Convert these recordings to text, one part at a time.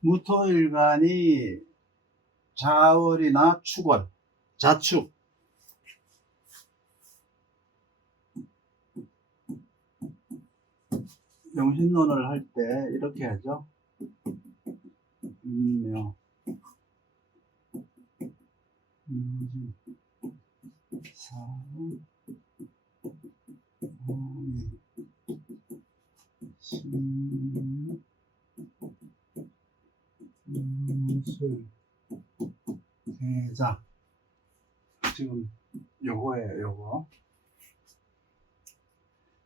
무토일간이 자월이나 축월, 자축, 용신론을 할 때 이렇게 하죠. 사오, 오미, 신유, 술, 자, 지금 요거예요, 요거.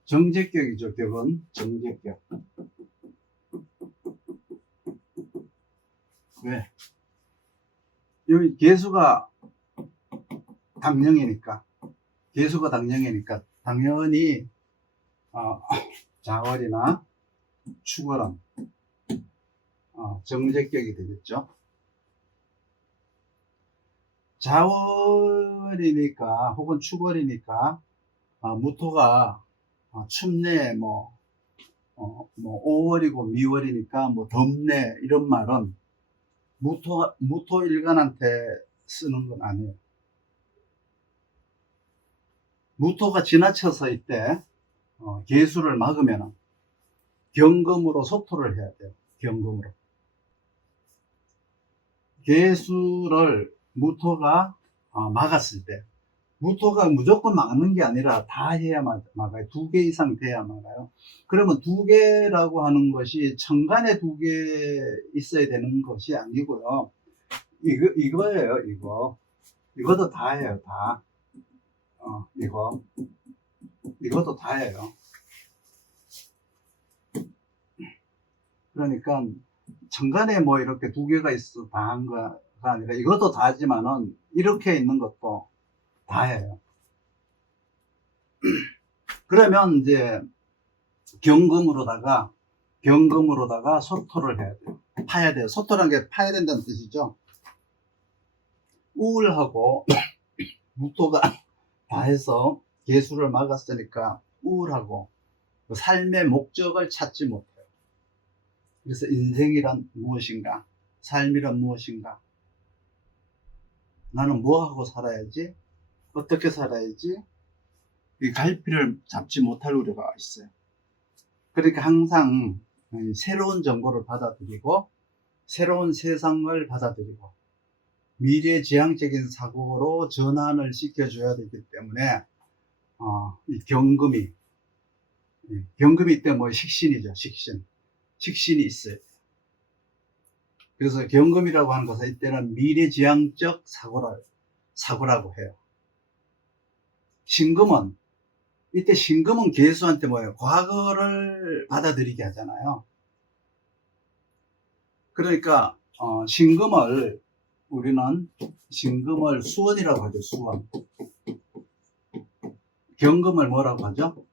정제격이죠, 격은. 정제격. 왜? 여기 개수가 당령이니까, 당연히 자월이나 축월은 정제격이 되겠죠. 자월이니까 혹은 축월이니까 무토가 춥네, 5월이고 미월이니까 덥네, 이런 말은 무토일간한테 쓰는 건 아니에요. 무토가 지나쳐서 이때 개수를 막으면 경금으로 소토를 해야 돼요. 경금으로. 개수를 무토가 막았을 때, 무토가 무조건 막는 게 아니라 다 해야 막아요. 2개 이상 돼야 막아요. 그러면 2개라고 하는 것이 천간에 2개 있어야 되는 것이 아니고요. 이거예요, 이거. 이것도 다 해요, 다. 이것도 다 해요. 그러니까 천간에 이렇게 2개가 있어 다 한 거가 아니라 이것도 다 하지만은 이렇게 있는 것도 다 해요. 그러면 이제 경금으로다가 소토를 해야 돼요. 파야 돼요. 소토라는 게 파야 된다는 뜻이죠. 우울하고 무토가 다 해서 개수를 막았으니까 우울하고 삶의 목적을 찾지 못해요. 그래서 인생이란 무엇인가? 삶이란 무엇인가? 나는 뭐하고 살아야지? 어떻게 살아야지? 이 갈피를 잡지 못할 우려가 있어요. 그러니까 항상 새로운 정보를 받아들이고 새로운 세상을 받아들이고 미래지향적인 사고로 전환을 시켜줘야 되기 때문에 이 경금이 이때 식신이죠. 식신이 있어요. 그래서 경금이라고 하는 것은 이때는 미래지향적 사고라고 해요. 신금은 개수한테 과거를 받아들이게 하잖아요. 그러니까 우리는 신금을 수원이라고 하죠. 수원. 경금을 뭐라고 하죠?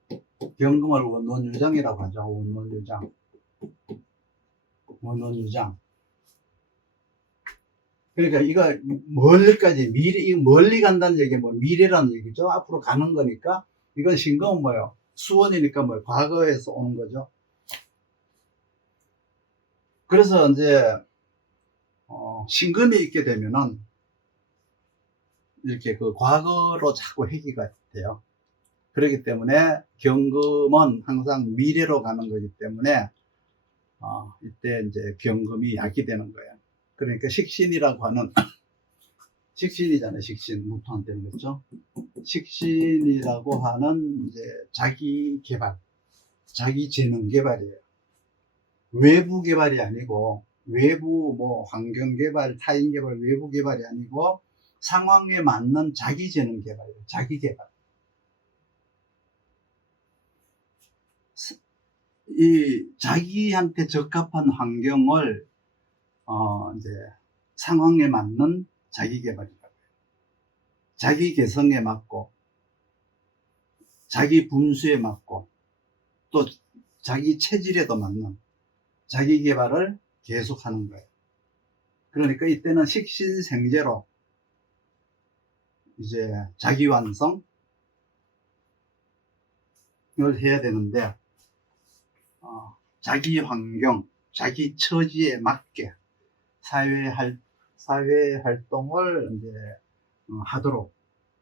경금을 원원유장이라고 하죠. 원원유장. 그러니까 이거 멀리 간다는 얘기는 미래라는 얘기죠. 앞으로 가는 거니까. 이건 신금은 수원이니까 과거에서 오는 거죠. 그래서 이제 신금이 있게 되면은 이렇게 그 과거로 자꾸 회귀가 돼요. 그렇기 때문에 경금은 항상 미래로 가는 거기 때문에 이때 이제 경금이 약이 되는 거예요. 그러니까 식신이라고 하는 식신이잖아요. 식신, 무토한테는. 그렇죠? 식신이라고 하는 이제 자기 개발, 자기 재능 개발이에요. 외부 개발이 아니고, 외부 환경 개발, 타인 개발, 외부 개발이 아니고 상황에 맞는 자기 재능 개발이에요. 자기 개발. 이 자기한테 적합한 환경을 이제 상황에 맞는 자기 개발이라고 해요. 자기 개성에 맞고 자기 분수에 맞고 또 자기 체질에도 맞는 자기 개발을 계속하는 거예요. 그러니까 이때는 식신생재로 이제 자기 완성을 해야 되는데 자기 환경, 자기 처지에 맞게 사회 활동을 이제 하도록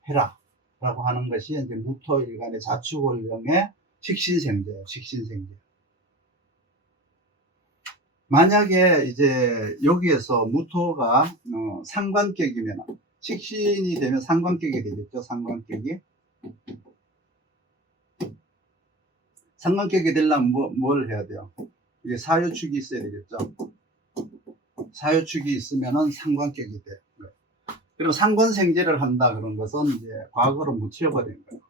해라 라고 하는 것이 이제 무토일간의 자축원령의 식신생제예요. 식신생제. 만약에 이제 여기에서 무토가 상관격이면, 식신이 되면 상관격이 되겠죠. 상관격이. 상관격이 되려면 뭘 해야 돼요? 이게 사유축이 있어야 되겠죠. 사유축이 있으면은 상관격이 돼요. 그리고 상관생제를 한다 그런 것은 이제 과거로 묻혀버리는 거예요.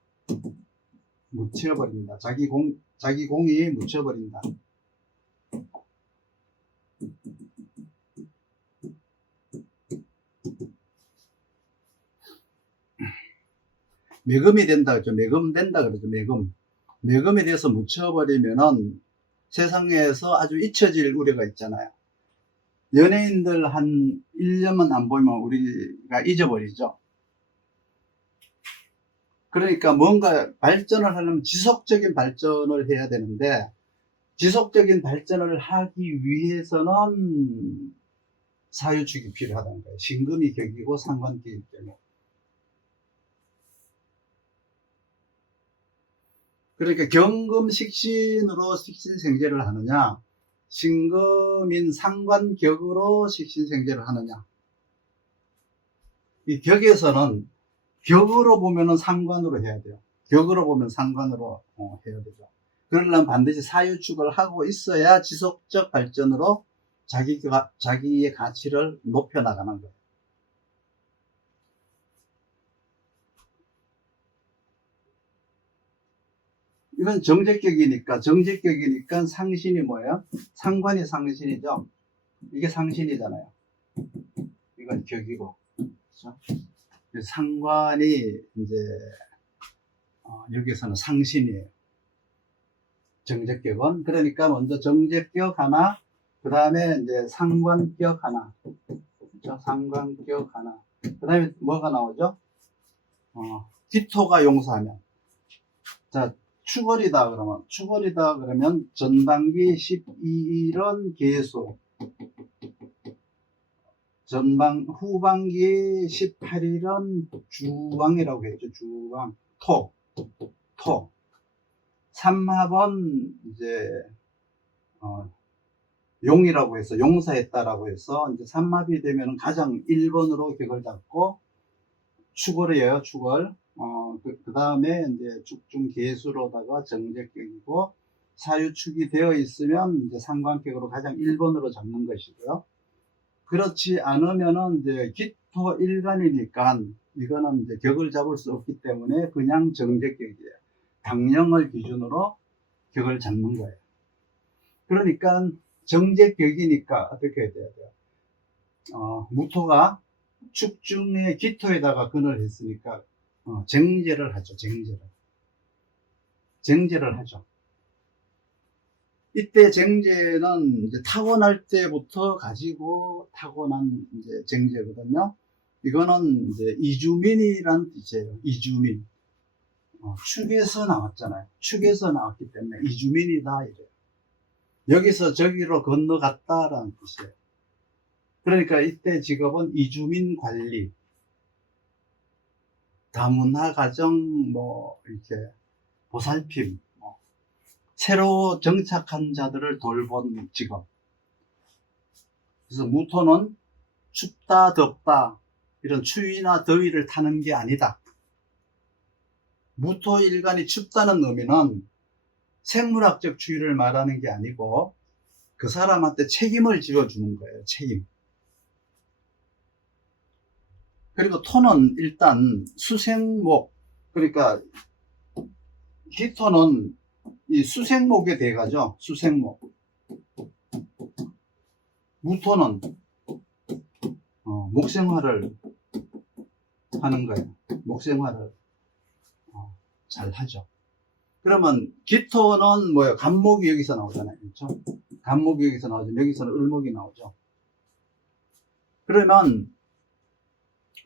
묻혀버린다. 자기 공이 묻혀버린다. 매금이 된다 그러죠. 매금된다 그러죠. 매금에 대해서 묻혀버리면은 세상에서 아주 잊혀질 우려가 있잖아요. 연예인들 한 1년만 안 보이면 우리가 잊어버리죠. 그러니까 뭔가 발전을 하려면 지속적인 발전을 해야 되는데, 지속적인 발전을 하기 위해서는 사유축이 필요하다는 거예요. 신금이 격이고 상관격이기 때문에. 그러니까 경금 식신으로 식신생제를 하느냐, 신금인 상관격으로 식신생제를 하느냐. 이 격에서는 격으로 보면은 상관으로 해야 돼요. 격으로 보면 상관으로 해야 되죠. 그러려면 반드시 사유축을 하고 있어야 지속적 발전으로 자기의 가치를 높여나가는 거예요. 이건 정제격이니까 상신이 뭐예요? 상관이 상신이죠. 이게 상신이잖아요. 이건 격이고. 그렇죠? 상관이 이제 여기서는 상신이에요. 정제격은. 그러니까 먼저 정제격 하나, 그 다음에 이제 상관격 하나. 그렇죠? 상관격 하나. 그 다음에 뭐가 나오죠? 기토가 용사하면. 자, 추월이다 그러면 전반기 12일은 계수, 후반기 18일은 주왕이라고 했죠. 주왕, 토. 삼합은 이제 용이라고 해서 용사했다라고 해서 이제 삼합이 되면 가장 1번으로 격을 잡고 축월이에요. 축월. 그 다음에 이제 축중 계수로다가 정제격이고, 사유축이 되어 있으면 이제 상관격으로 가장 1번으로 잡는 것이고요. 그렇지 않으면은 이제 기토 일간이니까 이거는 이제 격을 잡을 수 없기 때문에 그냥 정제격이에요. 당령을 기준으로 격을 잡는 거예요. 그러니까 정제격이니까 어떻게 해야 돼요? 무토가 축중의 기토에다가 근을 했으니까 정제를 하죠. 정제를 하죠. 이때 정제는 이제 타고날 때부터 가지고 타고난 이제 정제거든요. 이거는 이제 이주민이란 뜻이에요. 이주민. 축에서 나왔잖아요. 축에서 나왔기 때문에 이주민이다 이래요. 여기서 저기로 건너갔다라는 뜻이에요. 그러니까 이때 직업은 이주민 관리, 다문화 가정 이렇게 보살핌, 새로 정착한 자들을 돌본 직업. 그래서 무토는 춥다 덥다 이런 추위나 더위를 타는 게 아니다. 무토 일간이 춥다는 의미는 생물학적 추위를 말하는 게 아니고 그 사람한테 책임을 지어주는 거예요. 책임. 그리고 토는 일단 수생목, 그러니까 기토는 이 수생목에 대가죠. 수생목. 무토는 목생활을 하는 거예요. 목생활을 잘 하죠. 그러면 기토는 뭐예요? 간목이 여기서 나오잖아요. 그렇죠? 간목이 여기서 나오죠. 여기서는 을목이 나오죠. 그러면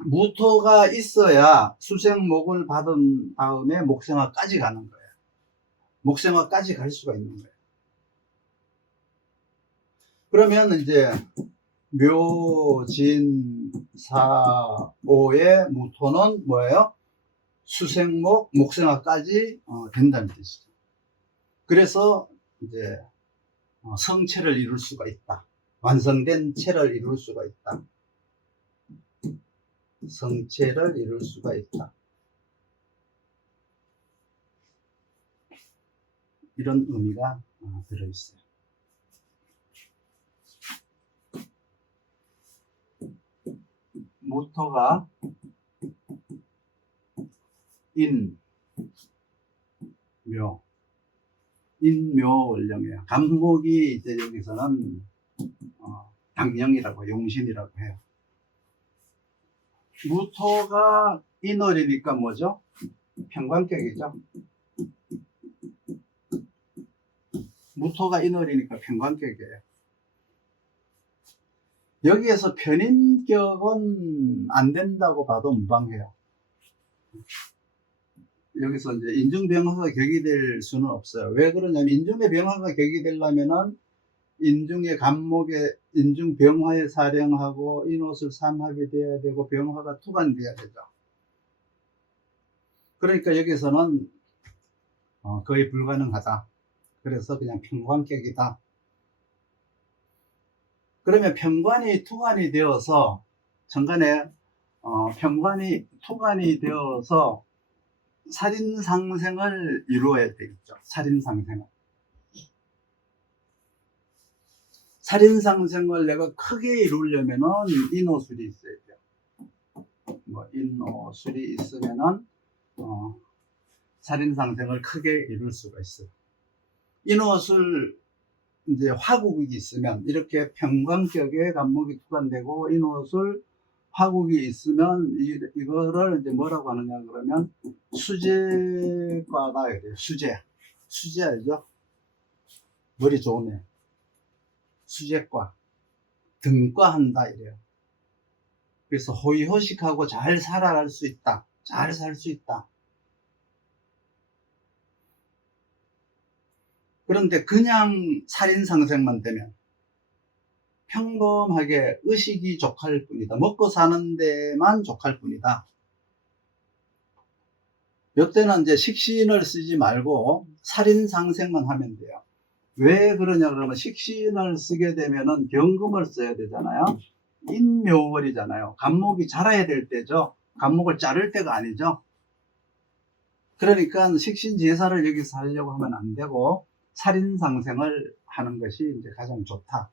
무토가 있어야 수생목을 받은 다음에 목생화까지 가는 거예요. 목생화까지 갈 수가 있는 거예요. 그러면 이제 묘진사오의 무토는 뭐예요? 수생목, 목생화까지 된다는 뜻이죠. 그래서 이제 성체를 이룰 수가 있다. 완성된 체를 이룰 수가 있다. 성체를 이룰 수가 있다. 이런 의미가 들어있어요. 무토가 인묘원령이에요. 간목이 이제 여기서는 당령이라고 용신이라고 해요. 무토가 인월이니까 뭐죠? 평관격이죠. 무토가 인월이니까 평관격이에요. 여기에서 편인격은 안 된다고 봐도 무방해요. 여기서 이제 인중병화가 격이 될 수는 없어요. 왜 그러냐면 인중의 병화가 격이 되려면은 인중의 간목에 인중병화에 사령하고 인옷을 삼합이 돼야 되고 병화가 투관돼야 되죠. 그러니까 여기서는 거의 불가능하다. 그래서 그냥 평관격이다. 그러면 평관이 투관이 되어서 정간에 평관이 투관이 되어서 살인상생을 이루어야 되겠죠. 살인상생을. 살인상생을 내가 크게 이루려면은 인호술이 있어야 돼요. 인호술이 있으면은 살인상생을 크게 이룰 수가 있어요. 인호술 이제 화국이 있으면 이렇게 평관격에 간목이 투관되고 인호술 화국이 있으면 이거를 이제 뭐라고 하느냐 그러면 수제과다 이래요. 수제 알죠? 머리 좋으네. 수제과, 등과 한다 이래요. 그래서 호의호식하고 잘 살아갈 수 있다. 잘 살 수 있다. 그런데 그냥 살인상생만 되면 평범하게 의식이 족할 뿐이다. 먹고 사는 데만 족할 뿐이다. 이때는 이제 식신을 쓰지 말고 살인상생만 하면 돼요. 왜 그러냐 그러면 식신을 쓰게 되면은 경금을 써야 되잖아요. 인묘월이잖아요. 간목이 자라야 될 때죠. 간목을 자를 때가 아니죠. 그러니까 식신 제사를 여기서 하려고 하면 안 되고 살인상생을 하는 것이 이제 가장 좋다.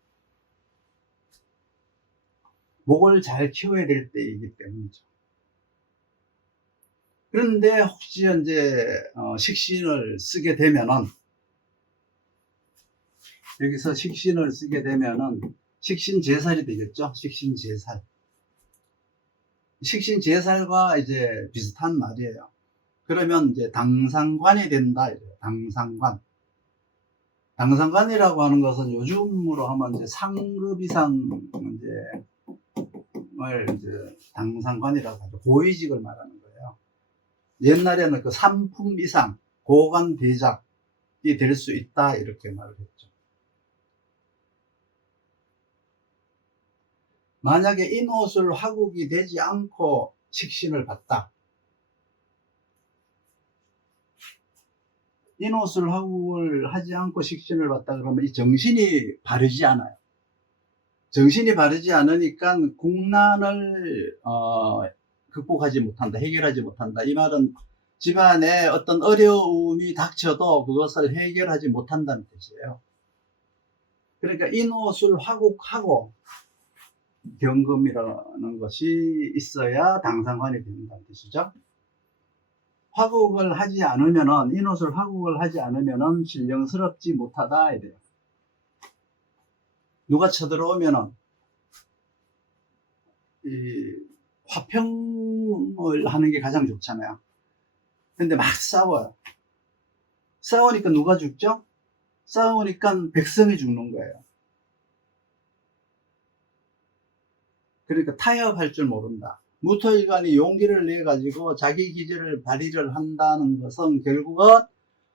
목을 잘 키워야 될 때이기 때문이죠. 그런데 혹시 이제 식신을 쓰게 되면은 여기서 식신을 쓰게 되면은 식신제살이 되겠죠. 식신제살. 식신제살과 이제 비슷한 말이에요. 그러면 이제 당상관이 된다. 당상관. 당상관이라고 하는 것은 요즘으로 하면 이제 상급 이상 이제 당상관이라고 하죠. 고위직을 말하는 거예요. 옛날에는 그 3품 이상 고관 대작이 될 수 있다 이렇게 말을 했죠. 만약에 인옷을 화국이 되지 않고 식신을 받다. 인옷을 화국을 하지 않고 식신을 받다 그러면 이 정신이 바르지 않아요. 정신이 바르지 않으니까 국난을 극복하지 못한다. 해결하지 못한다. 이 말은 집안에 어떤 어려움이 닥쳐도 그것을 해결하지 못한다는 뜻이에요. 그러니까 인옷을 화국하고 경금이라는 것이 있어야 당상관이 된다는 뜻이죠. 화국을 하지 않으면은, 인옷을 화국을 하지 않으면은 신령스럽지 못하다 이래요. 누가 쳐들어오면은 이 화평을 하는 게 가장 좋잖아요. 근데 막 싸워요. 싸우니까 누가 죽죠? 싸우니까 백성이 죽는 거예요. 그러니까 타협할 줄 모른다. 무토일관이 용기를 내 가지고 자기 기질을 발휘를 한다는 것은 결국은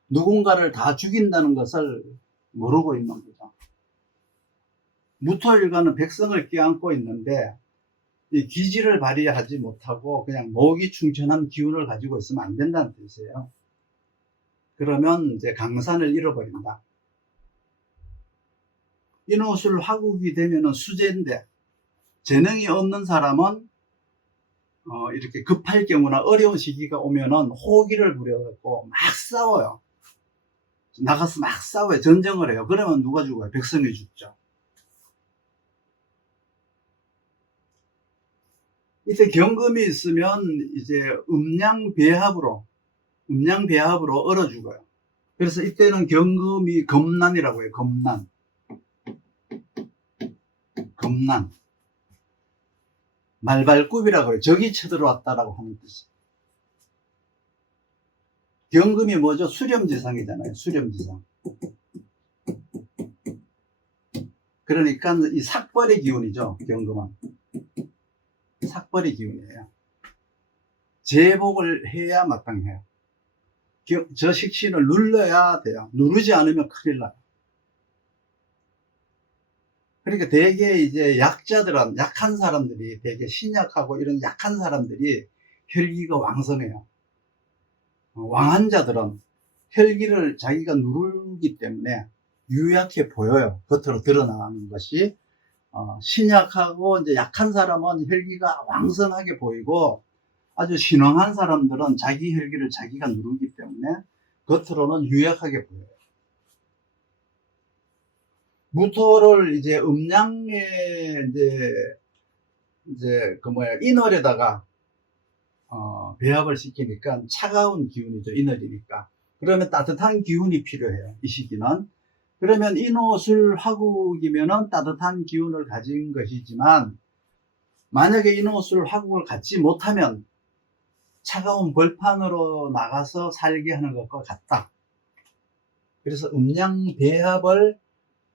누군가를 다 죽인다는 것을 모르고 있는 거죠. 무토일간은 백성을 껴안고 있는데 이 기지를 발휘하지 못하고 그냥 모기충천한 기운을 가지고 있으면 안 된다는 뜻이에요. 그러면 이제 강산을 잃어버린다. 인호술 화국이 되면은 수재인데, 재능이 없는 사람은 이렇게 급할 경우나 어려운 시기가 오면은 호기를 부려갖고 막 싸워요. 나가서 막 싸워요. 전쟁을 해요. 그러면 누가 죽어요? 백성이 죽죠. 이때 경금이 있으면 이제 음양배합으로 얼어 죽어요. 그래서 이때는 경금이 검난이라고 해요. 검난. 말발굽이라고 해요. 적이 쳐들어왔다라고 하는 뜻이에요. 경금이 뭐죠? 수렴지상이잖아요. 수렴지상. 그러니까 이 삭벌의 기운이죠. 경금은. 삭벌의 기운이에요. 제복을 해야 마땅해요. 저 식신을 눌러야 돼요. 누르지 않으면 큰일 나요. 그러니까 대개 이제 약한 사람들이, 대개 신약하고 이런 약한 사람들이 혈기가 왕성해요. 왕한 자들은 혈기를 자기가 누르기 때문에 유약해 보여요. 겉으로 드러나는 것이. 신약하고 이제 약한 사람은 혈기가 왕성하게 보이고, 아주 신왕한 사람들은 자기 혈기를 자기가 누르기 때문에 겉으로는 유약하게 보여요. 무토를 이제 음양에 이제 인월에다가 배합을 시키니까 차가운 기운이죠. 인월이니까. 그러면 따뜻한 기운이 필요해요. 이 시기는. 그러면 인호술 화국이면은 따뜻한 기운을 가진 것이지만, 만약에 인호술 화국을 갖지 못하면 차가운 벌판으로 나가서 살게 하는 것과 같다. 그래서 음양 배합을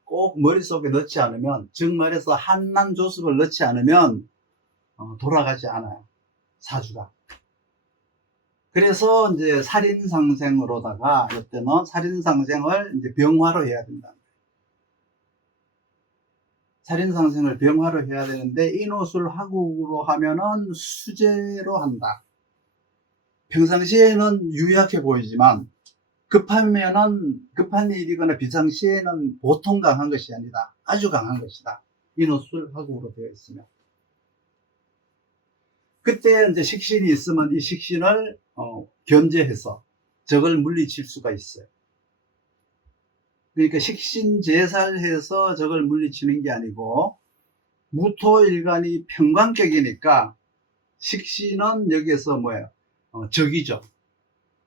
꼭 머릿속에 넣지 않으면, 즉 말해서 한난조습을 넣지 않으면 돌아가지 않아요. 사주가. 그래서 이제 살인상생으로다가 이때는 살인상생을 이제 병화로 해야 된다. 살인상생을 병화로 해야 되는데, 인호술 화국으로 하면은 수재로 한다. 평상시에는 유약해 보이지만 급한 일이거나 비상시에는 보통 강한 것이 아니다. 아주 강한 것이다. 인호술 화국으로 되어 있으면. 그때 이제 식신이 있으면 이 식신을 견제해서 적을 물리칠 수가 있어요. 그러니까 식신 제살해서 적을 물리치는 게 아니고, 무토일간이 평관격이니까 식신은 여기에서 뭐예요? 적이죠.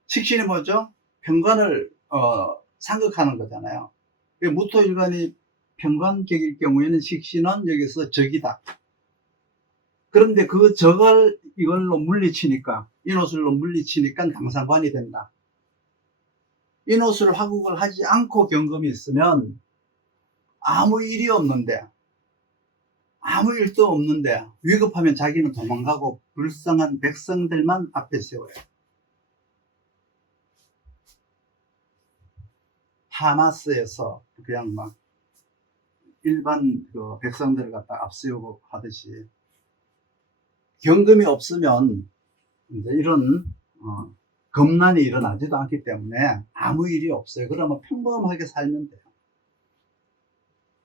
식신이 뭐죠? 평관을 상극하는 거잖아요. 무토일간이 평관격일 경우에는 식신은 여기서 적이다. 그런데 그 적을 이걸로 물리치니까, 인호술로 물리치니까 강상관이 된다. 인호술 화국을 하지 않고 경금이 있으면 아무 일도 없는데 위급하면 자기는 도망가고 불쌍한 백성들만 앞에 세워요. 하마스에서 그냥 막 일반 백성들을 갖다 앞세우고 하듯이, 경금이 없으면 이제 이런 겁난이 일어나지도 않기 때문에 아무 일이 없어요. 그러면 평범하게 살면 돼요.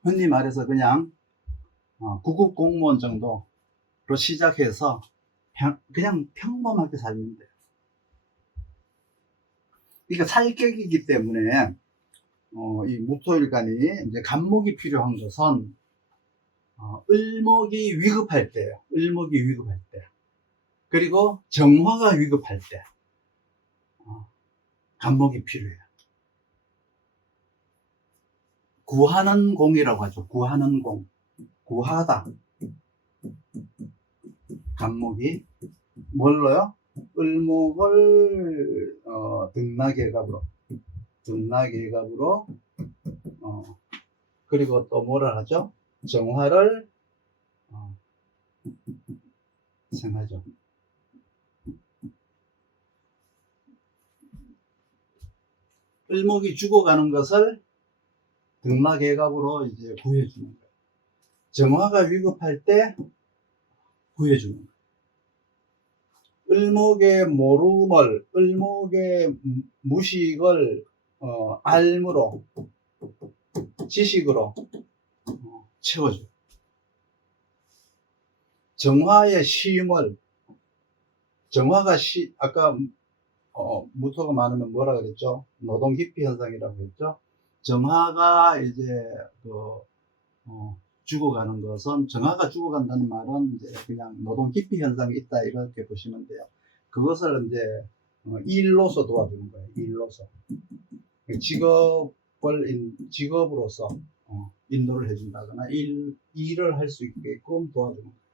흔히 말해서 그냥 구급 공무원 정도로 시작해서 그냥 평범하게 살면 돼요. 그러니까 살격이기 때문에 이 무토일간이 이제 간목이 필요한 것은 을목이 위급할 때예요. 을목이 위급할 때. 그리고 정화가 위급할 때 간목이 필요해요. 구하는 공이라고 하죠. 구하는 공. 구하다. 간목이 뭘로요? 을목을 등락예갑으로 그리고 또 뭐라 하죠? 정화를 생하죠. 을목이 죽어가는 것을 등락예갑으로 이제 구해주는 거예요. 정화가 위급할 때 구해주는 거예요. 을목의 모름을, 을목의 무식을 알무로, 지식으로 채워줘요. 정화의 쉼을, 정화가 아까 무토가 많으면 뭐라 그랬죠? 노동 기피 현상이라고 했죠? 정화가 이제 죽어가는 것은, 정화가 죽어간다는 말은 이제 그냥 노동 기피 현상이 있다 이렇게 보시면 돼요. 그것을 이제 일로서 도와주는 거예요. 일로서 직업으로서 인도를 해준다거나 일을 할 수 있게끔 도와주는 거예요.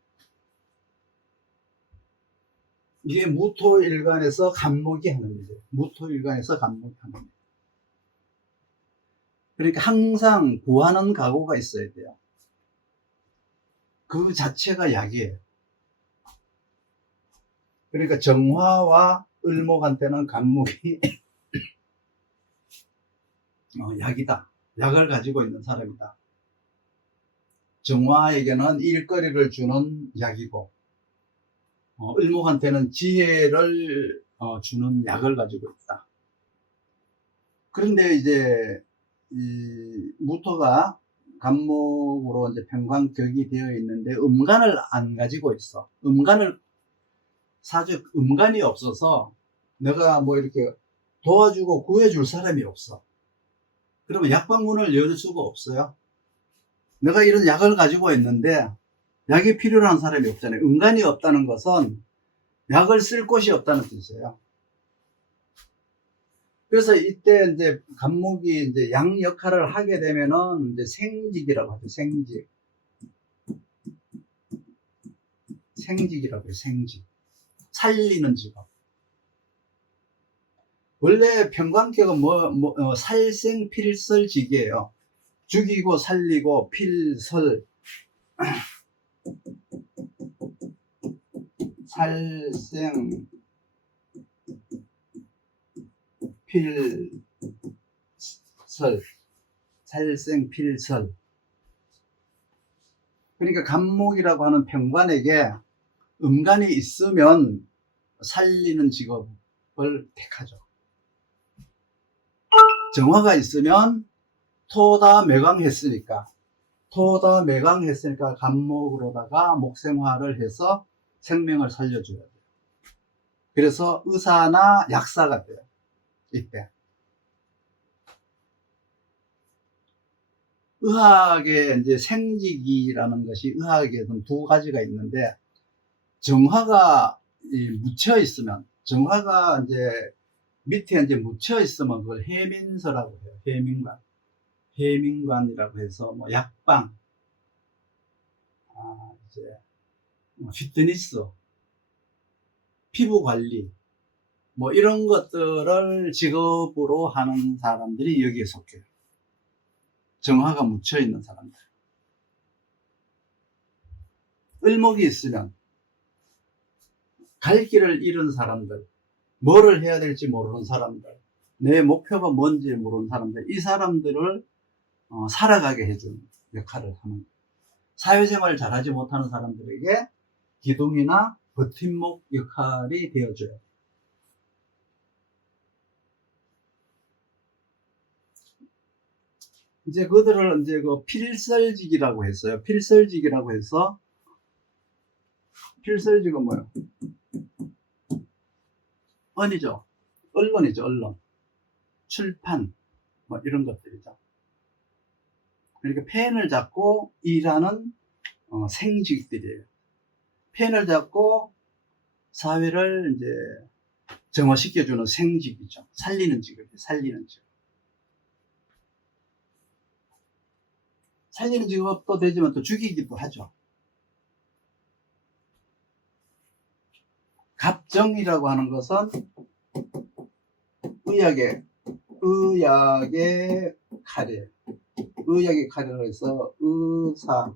이게 무토일간에서 간목이 하는 일이에요. 무토일간에서 간목이 하는 일. 그러니까 항상 구하는 각오가 있어야 돼요. 그 자체가 약이에요. 그러니까 정화와 을목한테는 간목이 약이다. 약을 가지고 있는 사람이다. 정화에게는 일거리를 주는 약이고, 을목한테는 지혜를 주는 약을 가지고 있다. 그런데 이제 이 무토가 간목으로 이제 편관격이 되어 있는데 음간을 안 가지고 있어. 음간이 없어서 내가 뭐 이렇게 도와주고 구해줄 사람이 없어. 그러면 약방문을 열 수가 없어요. 내가 이런 약을 가지고 있는데 약이 필요한 사람이 없잖아요. 음간이 없다는 것은 약을 쓸 곳이 없다는 뜻이에요. 그래서 이때 이제 간목이 이제 양 역할을 하게 되면은 이제 생직이라고 하죠. 생직이라고 해요. 생직. 살리는 직업. 원래 편관격은 살생필설직이에요. 죽이고 살리고 필설. 살생 필설. 살생필설. 그러니까 간목이라고 하는 편관에게 음간이 있으면 살리는 직업을 택하죠. 정화가 있으면 토다 매강했으니까 간목으로다가 목생화를 해서 생명을 살려줘야 돼요. 그래서 의사나 약사가 돼요. 이때 의학의 이제 생직이라는 것이 의학에는 두 가지가 있는데, 정화가 묻혀 있으면, 정화가 이제 밑에 이제 묻혀 있으면 그걸 해민서라고 해요. 해민관이라고 해서 뭐 약방, 이제 피트니스, 피부 관리, 뭐 이런 것들을 직업으로 하는 사람들이 여기에 속해요. 정화가 묻혀 있는 사람들. 을목이 있으면 갈 길을 잃은 사람들, 뭐를 해야 될지 모르는 사람들, 내 목표가 뭔지 모르는 사람들, 이 사람들을 살아가게 해주는 역할을 하는 거예요. 사회생활을 잘하지 못하는 사람들에게 기둥이나 버팀목 역할이 되어줘요. 이제 그들을 이제 그 필설직이라고 했어요. 필설직이라고 해서, 필설직은 뭐예요? 언이죠. 언론이죠, 언론. 출판, 뭐 이런 것들이죠. 그러니까 펜을 잡고 일하는 생직들이에요. 펜을 잡고 사회를 이제 정화시켜주는 생직이죠. 살리는 직업이에요. 살리는 직업. 살리는 직업도 되지만 또 죽이기도 하죠. 갑정이라고 하는 것은 의학의 칼이에요. 의학의 칼이라고 해서 의사,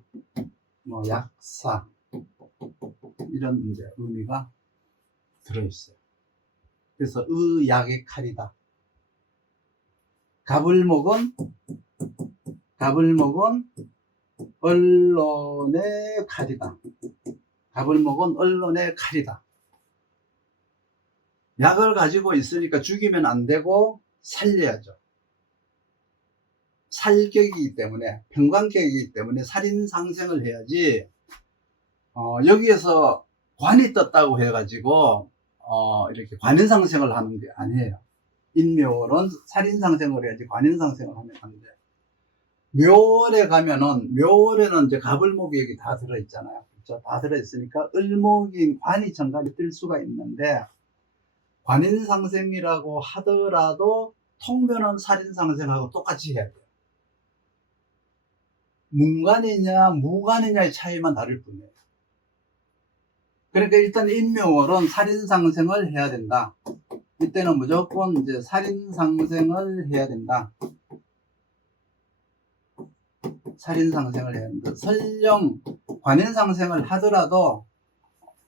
뭐 약사, 이런 이제 의미가 들어있어요. 그래서 의약의 칼이다. 갑을목은 언론의 칼이다. 가불목은 언론의 칼이다. 약을 가지고 있으니까 죽이면 안 되고 살려야죠. 살격이기 때문에, 평강격이기 때문에 살인상생을 해야지, 여기에서 관이 떴다고 해가지고, 이렇게 관인상생을 하는 게 아니에요. 인묘월은 살인상생을 해야지 관인상생을 하면 안 돼요. 묘월에 가면은, 묘월에는 이제 가불목이 여기 다 들어있잖아요. 그렇죠? 다 들어있으니까 을목인 관이 정관이 뜰 수가 있는데, 관인상생이라고 하더라도 통변은 살인상생하고 똑같이 해야 돼요. 문관이냐 무관이냐의 차이만 다를 뿐이에요. 그러니까 일단 인묘월은 살인상생을 해야 된다. 이때는 무조건 이제 살인상생을 해야 된다. 살인상생을 해야 된다. 설령 관인상생을 하더라도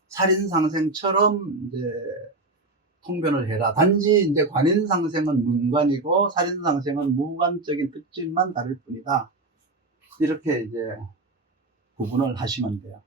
살인상생처럼 이제 통변을 해라. 단지 이제 관인상생은 문관이고 살인상생은 무관적인 특징만 다를 뿐이다. 이렇게 이제 구분을 하시면 돼요.